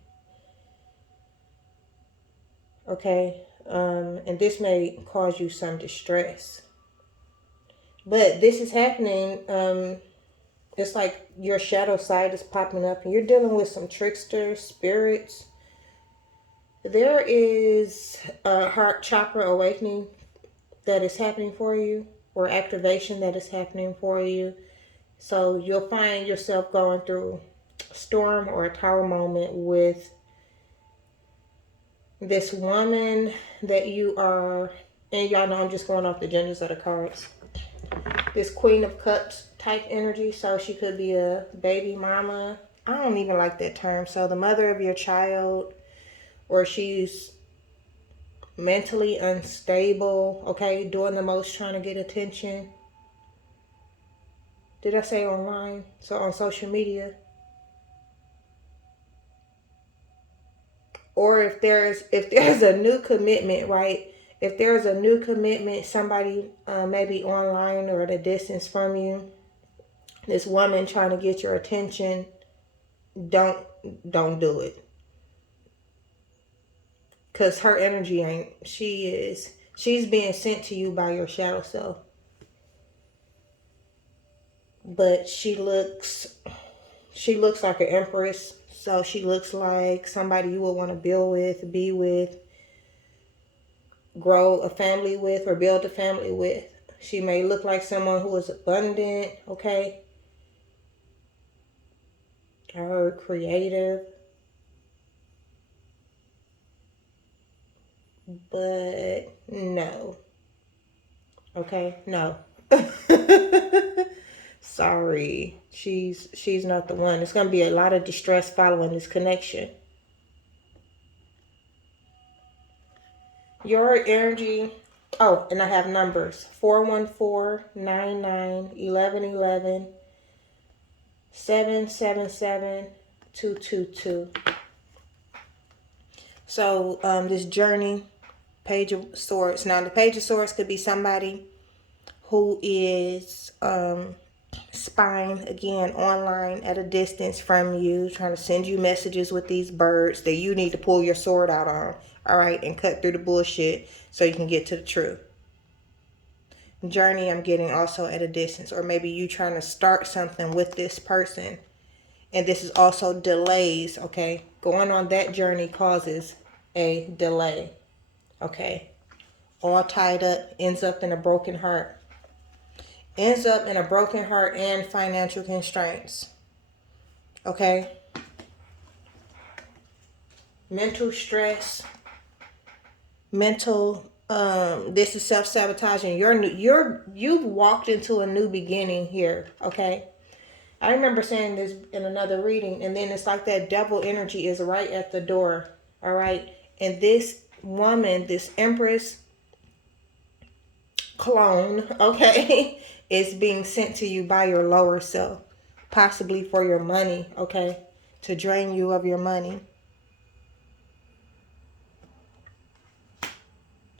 Okay? And this may cause you some distress. But this is happening, it's like your shadow side is popping up and you're dealing with some trickster spirits. There is a heart chakra awakening that is happening for you, or activation that is happening for you. So you'll find yourself going through a storm or a tower moment with this woman that you are, and y'all know I'm just going off the genders of the cards. This Queen of Cups type energy. So she could be a baby mama. I don't even like that term. So the mother of your child, or she's mentally unstable, okay, doing the most, trying to get attention. Did I say online? So on social media. Or if there's a new commitment, right? If there's a new commitment, somebody maybe online or at a distance from you, this woman trying to get your attention, don't do it. Because her energy ain't, she's being sent to you by your shadow self. But she looks like an empress. So she looks like somebody you would want to build with, be with, grow a family with, or build a family with. She may look like someone who is abundant, okay? Or creative. But no. Okay? No. Sorry. She's not the one. It's going to be a lot of distress following this connection. Your energy. Oh, and I have numbers. 414-99-1111. 777-222. So this journey, Page of Swords. Now the Page of Swords could be somebody who is spying, again, online at a distance from you, trying to send you messages with these birds that you need to pull your sword out on, all right, and cut through the bullshit so you can get to the truth. Journey, I'm getting also at a distance, or maybe you trying to start something with this person, and this is also delays, okay? Going on that journey causes a delay, okay? All tied up, ends up in a broken heart. Ends up in a broken heart and financial constraints. Okay? Mental stress. Mental, this is self-sabotaging. You've walked into a new beginning here, okay? I remember saying this in another reading, and then it's like that devil energy is right at the door, all right? And this woman, this Empress clone, okay, is being sent to you by your lower self, possibly for your money, okay, to drain you of your money.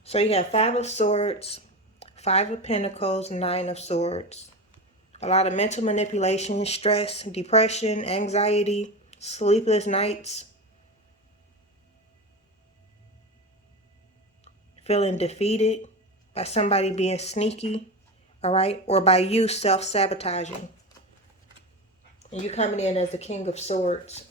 So you have 5 of Swords, 5 of Pentacles, 9 of Swords, A lot of mental manipulation, stress, depression, anxiety, sleepless nights, feeling defeated by somebody being sneaky, all right? Or by you self-sabotaging. And you coming in as the King of Swords.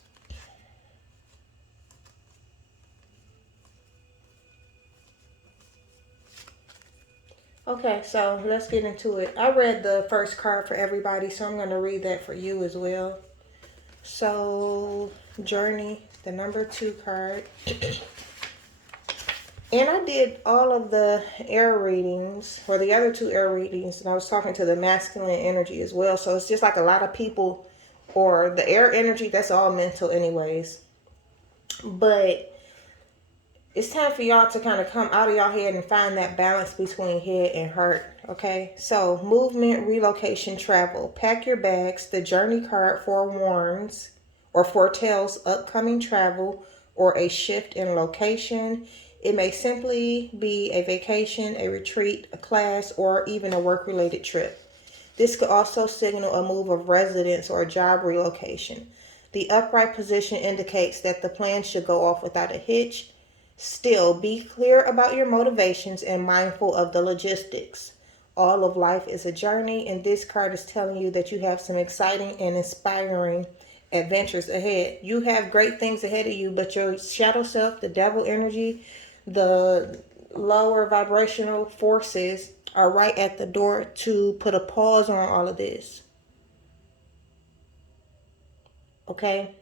Okay, so let's get into it. I read the first card for everybody, so I'm going to read that for you as well. So, Journey, the number 2 card. And I did all of the air readings, or the other 2 air readings, and I was talking to the masculine energy as well. So it's just like a lot of people, or the air energy, that's all mental anyways. But it's time for y'all to kind of come out of y'all head and find that balance between head and heart, okay? So, movement, relocation, travel. Pack your bags. The Journey card forewarns or foretells upcoming travel or a shift in location. It may simply be a vacation, a retreat, a class, or even a work-related trip. This could also signal a move of residence or a job relocation. The upright position indicates that the plan should go off without a hitch. Still, be clear about your motivations and mindful of the logistics. All of life is a journey, and this card is telling you that you have some exciting and inspiring adventures ahead. You have great things ahead of you, but your shadow self, the devil energy, the lower vibrational forces are right at the door to put a pause on all of this. Okay?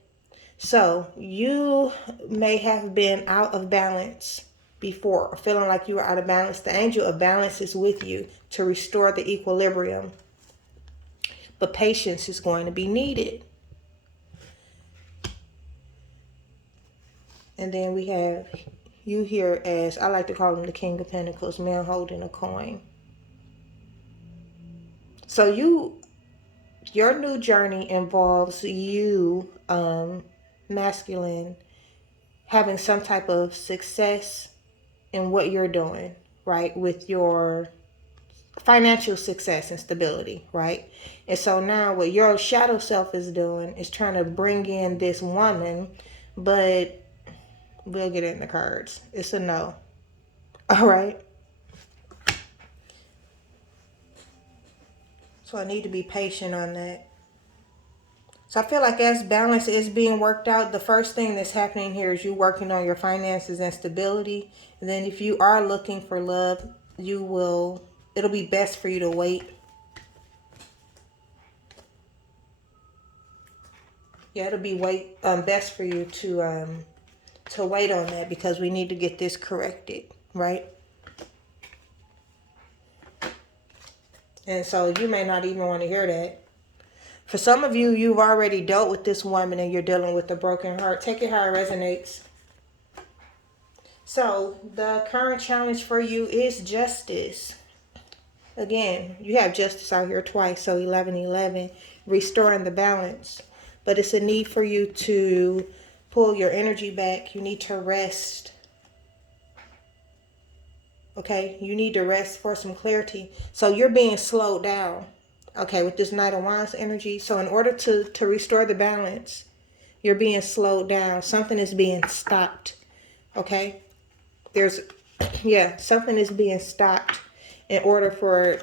So, you may have been out of balance before, or feeling like you were out of balance. The angel of balance is with you to restore the equilibrium. But patience is going to be needed. And then we have you here as, I like to call him the King of Pentacles, man holding a coin. So your new journey involves you, masculine, having some type of success in what you're doing, right? With your financial success and stability, right? And so now what your shadow self is doing is trying to bring in this woman, but we'll get it in the cards. It's a no. All right. So I need to be patient on that. So I feel like as balance is being worked out, the first thing that's happening here is you working on your finances and stability. And then if you are looking for love, it'll be best for you to wait. Yeah, it'll be best for you to wait on that, because we need to get this corrected, right? And so you may not even want to hear that. For some of you, you've already dealt with this woman and you're dealing with a broken heart. Take it how it resonates. So the current challenge for you is justice. Again, you have justice out here twice. So 11-11, restoring the balance. But it's a need for you to pull your energy back. You need to rest. Okay, you need to rest for some clarity. So you're being slowed down. Okay, with this Knight of Wands energy. So in order to restore the balance, you're being slowed down. Something is being stopped. Okay? Something is being stopped in order for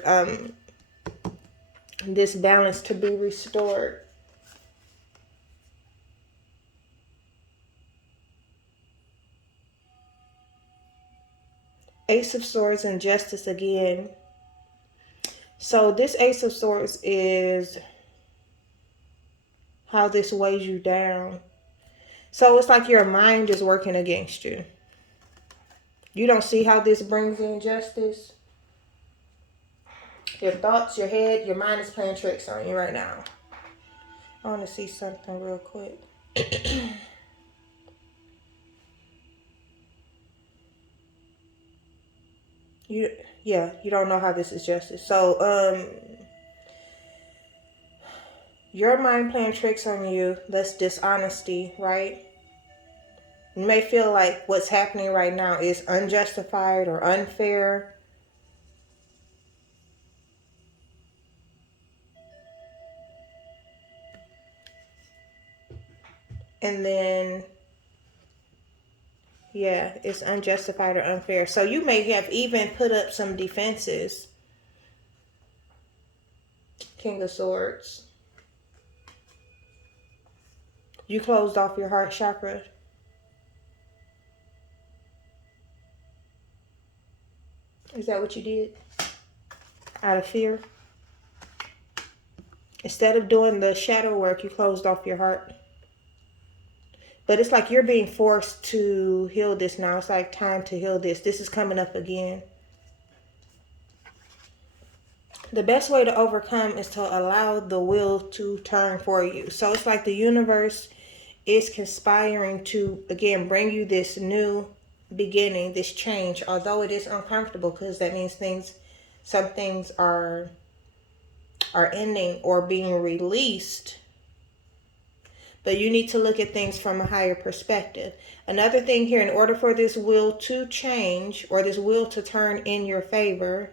this balance to be restored. Ace of Swords and Justice again. So this Ace of Swords is how this weighs you down. So it's like your mind is working against you. You don't see how this brings in justice. Your thoughts, your head, your mind is playing tricks on you right now. I want to see something real quick. You don't know how this is justice. So, your mind playing tricks on you, that's dishonesty, right? You may feel like what's happening right now is unjustified or unfair. And then, yeah, it's unjustified or unfair. So you may have even put up some defenses. King of Swords. You closed off your heart chakra. Is that what you did? Out of fear? Instead of doing the shadow work, you closed off your heart. But it's like you're being forced to heal this now. It's like time to heal this. This is coming up again. The best way to overcome is to allow the wheel to turn for you. So it's like the universe is conspiring to, again, bring you this new beginning, this change, although it is uncomfortable, because that means some things are ending or being released. But you need to look at things from a higher perspective. Another thing here, in order for this wheel to change or this wheel to turn in your favor,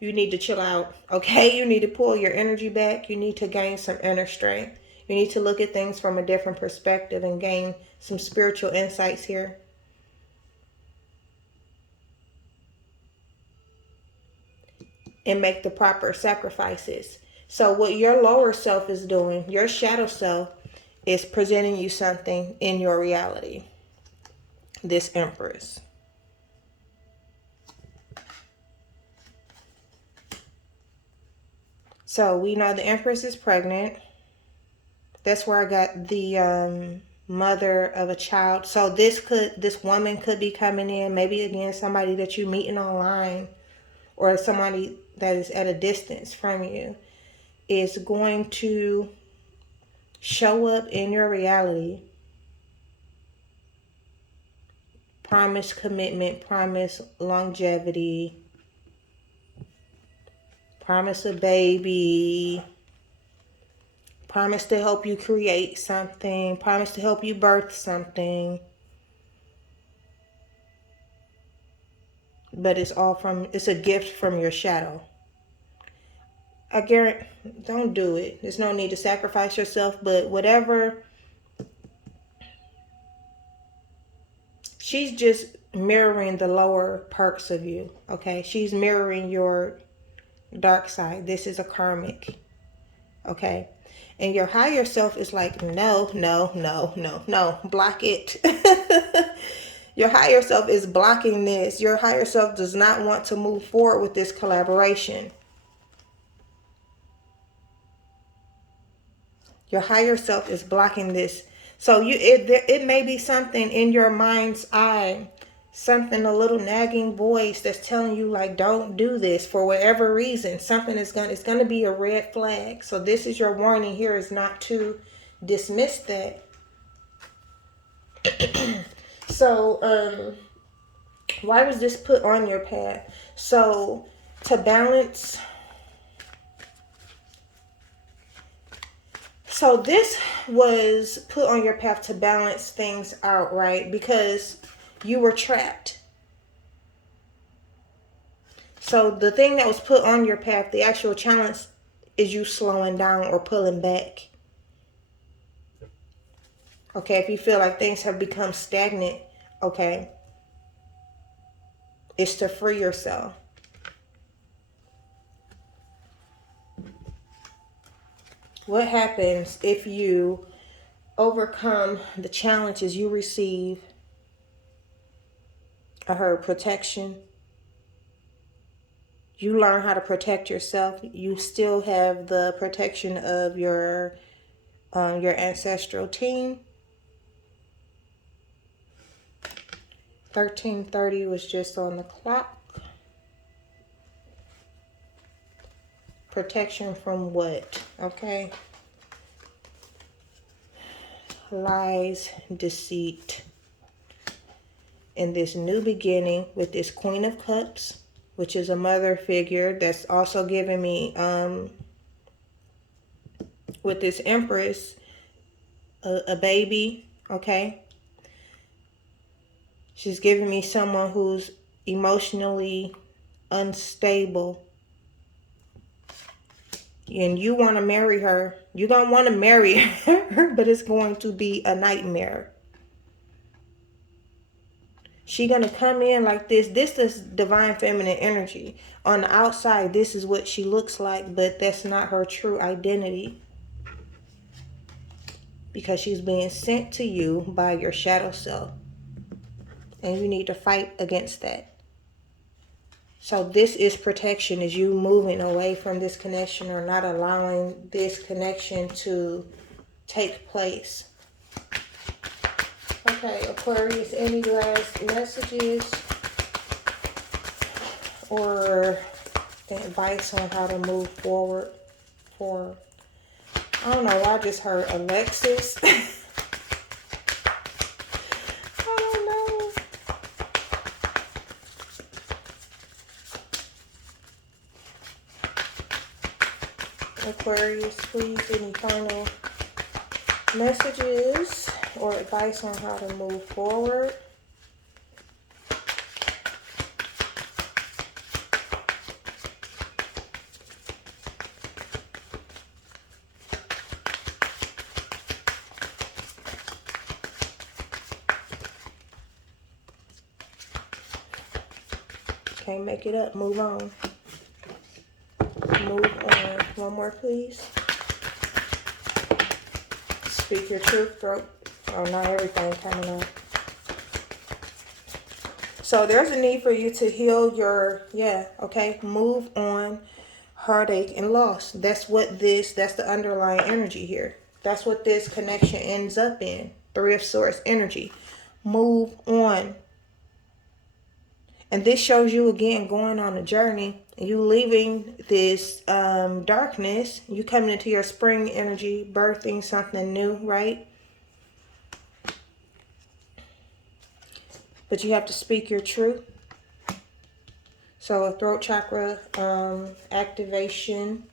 you need to chill out, okay? You need to pull your energy back. You need to gain some inner strength. You need to look at things from a different perspective and gain some spiritual insights here. And make the proper sacrifices. So what your lower self is doing, your shadow self, is presenting you something in your reality. This Empress. So we know the Empress is pregnant. That's where I got the mother of a child. So this woman could be coming in, maybe again somebody that you're meeting online, or somebody that is at a distance from you, is going to show up in your reality. Promise commitment, promise longevity, promise a baby, promise to help you create something, promise to help you birth something. But it's a gift from your shadow. I guarantee, don't do it. There's no need to sacrifice yourself, but whatever. She's just mirroring the lower parts of you, okay? She's mirroring your dark side. This is a karmic, okay? And your higher self is like, no, block it. Your higher self is blocking this. Your higher self does not want to move forward with this collaboration. Your higher self is blocking this. So it may be something in your mind's eye, something, a little nagging voice that's telling you like, don't do this for whatever reason. Something it's going to be a red flag. So this is your warning here, is not to dismiss that. So why was this put on your path? So to balance. So this was put on your path to balance things out, right? Because you were trapped. So the thing that was put on your path, the actual challenge, is you slowing down or pulling back. Okay, if you feel like things have become stagnant, okay, it's to free yourself. What happens if you overcome the challenges you receive? I heard protection. You learn how to protect yourself. You still have the protection of your ancestral team. 1330 was just on the clock. Protection from what? Okay. Lies, deceit. And this new beginning with this Queen of Cups, which is a mother figure, that's also giving me, with this Empress, a baby, okay? She's giving me someone who's emotionally unstable. and you want to marry her. You're going to want to marry her, but it's going to be a nightmare. She going to come in like this. This is divine feminine energy. On the outside, this is what she looks like, but that's not her true identity. Because she's being sent to you by your shadow self. And you need to fight against that. So this is protection, is you moving away from this connection or not allowing this connection to take place. Okay, Aquarius, any last messages or advice on how to move forward for, I don't know why I just heard Alexis. Aquarius, please, any final messages or advice on how to move forward? Can't make it up. Move on. Move on. One more, please. Speak your truth. Throat. Oh, not everything coming up. So there's a need for you to heal your, okay, move on, heartache and loss. That's the underlying energy here. That's what this connection ends up in. Three of Swords energy. Move on. And this shows you again going on a journey. You leaving this darkness. You coming into your spring energy, birthing something new, right? But you have to speak your truth. So throat chakra activation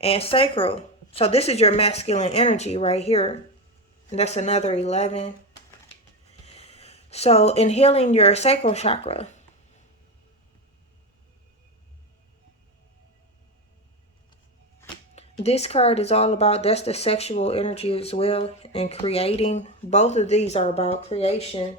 and sacral. So this is your masculine energy right here. And that's another 11. So in healing your sacral chakra, this card is all about, that's the sexual energy as well, and creating. Both of these are about creation.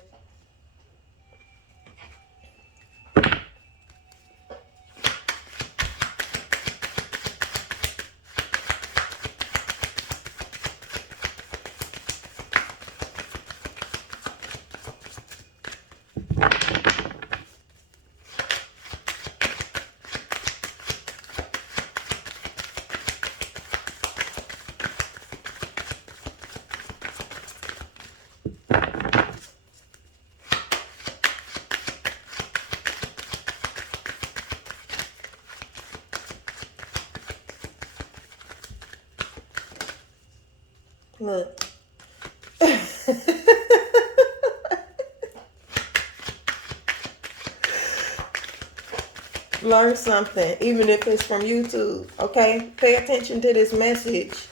Look. Learn something, even if it's from YouTube, okay? Pay attention to this message.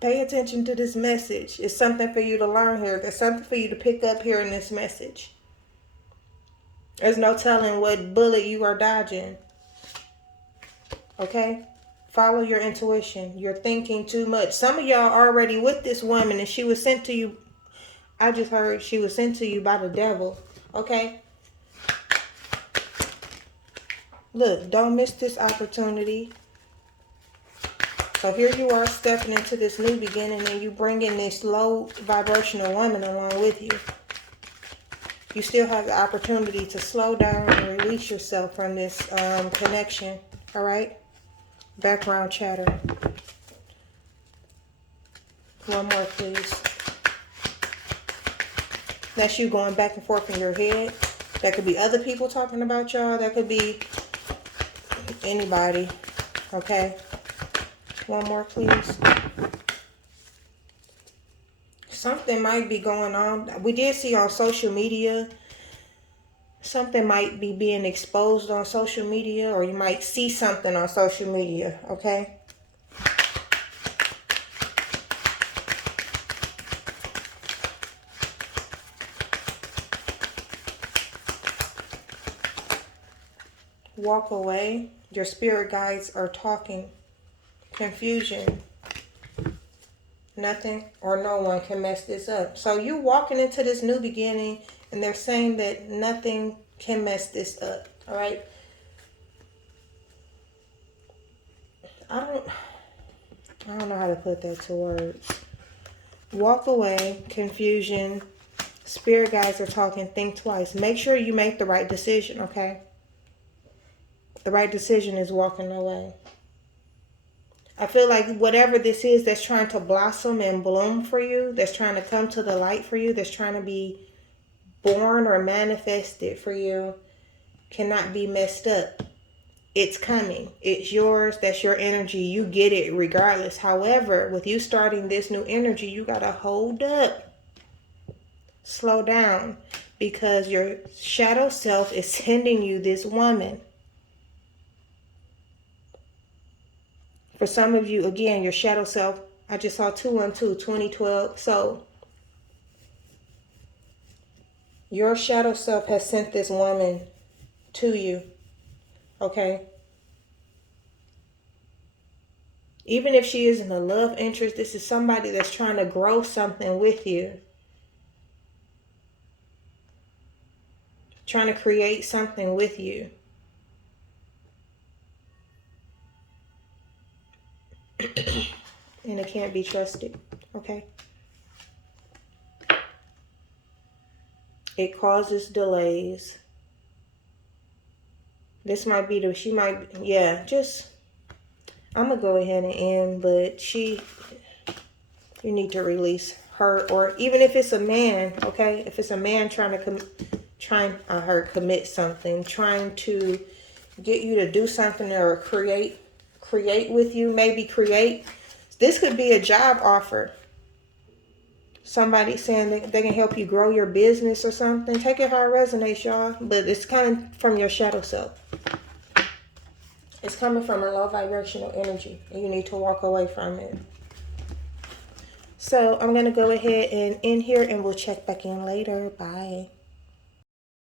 Pay attention to this message. It's something for you to learn here. There's something for you to pick up here in this message. There's no telling what bullet you are dodging. Okay? Follow your intuition. You're thinking too much. Some of y'all already with this woman and she was sent to you. I just heard she was sent to you by the devil. Okay? Look, don't miss this opportunity. So here you are stepping into this new beginning and you bringing this low vibrational woman along with you. You still have the opportunity to slow down and release yourself from this connection. All right? Background chatter. One more, please. That's you going back and forth in your head. That could be other people talking about y'all. That could be anybody. Okay? One more, please. Something might be going on. We did see on social media. Something might be being exposed on social media, or you might see something on social media, okay? Walk away. Your spirit guides are talking. Confusion. Nothing or no one can mess this up. So you walking into this new beginning, and they're saying that nothing can mess this up. All right. I don't know how to put that to words. Walk away. Confusion. Spirit guides are talking. Think twice. Make sure you make the right decision. Okay. The right decision is walking away. I feel like whatever this is that's trying to blossom and bloom for you, that's trying to come to the light for you, that's trying to be born or manifested for you, cannot be messed up. It's coming. It's yours. That's your energy. You get it regardless. However, with you starting this new energy, you got to hold up. Slow down. Because your shadow self is sending you this woman. For some of you, again, your shadow self, I just saw 212, 2012. So, your shadow self has sent this woman to you. Okay? Even if she isn't a love interest, this is somebody that's trying to grow something with you. Trying to create something with you. And it can't be trusted. Okay? It causes delays. This might be she might, yeah, just, I'm going to go ahead and end, but you need to release her, or even if it's a man, okay? If it's a man trying to commit something, trying to get you to do something or create with you, maybe create. This could be a job offer. Somebody saying they can help you grow your business or something. Take it how it resonates, y'all. But it's coming from your shadow self. It's coming from a low vibrational energy. And you need to walk away from it. So I'm going to go ahead and end here. And we'll check back in later. Bye.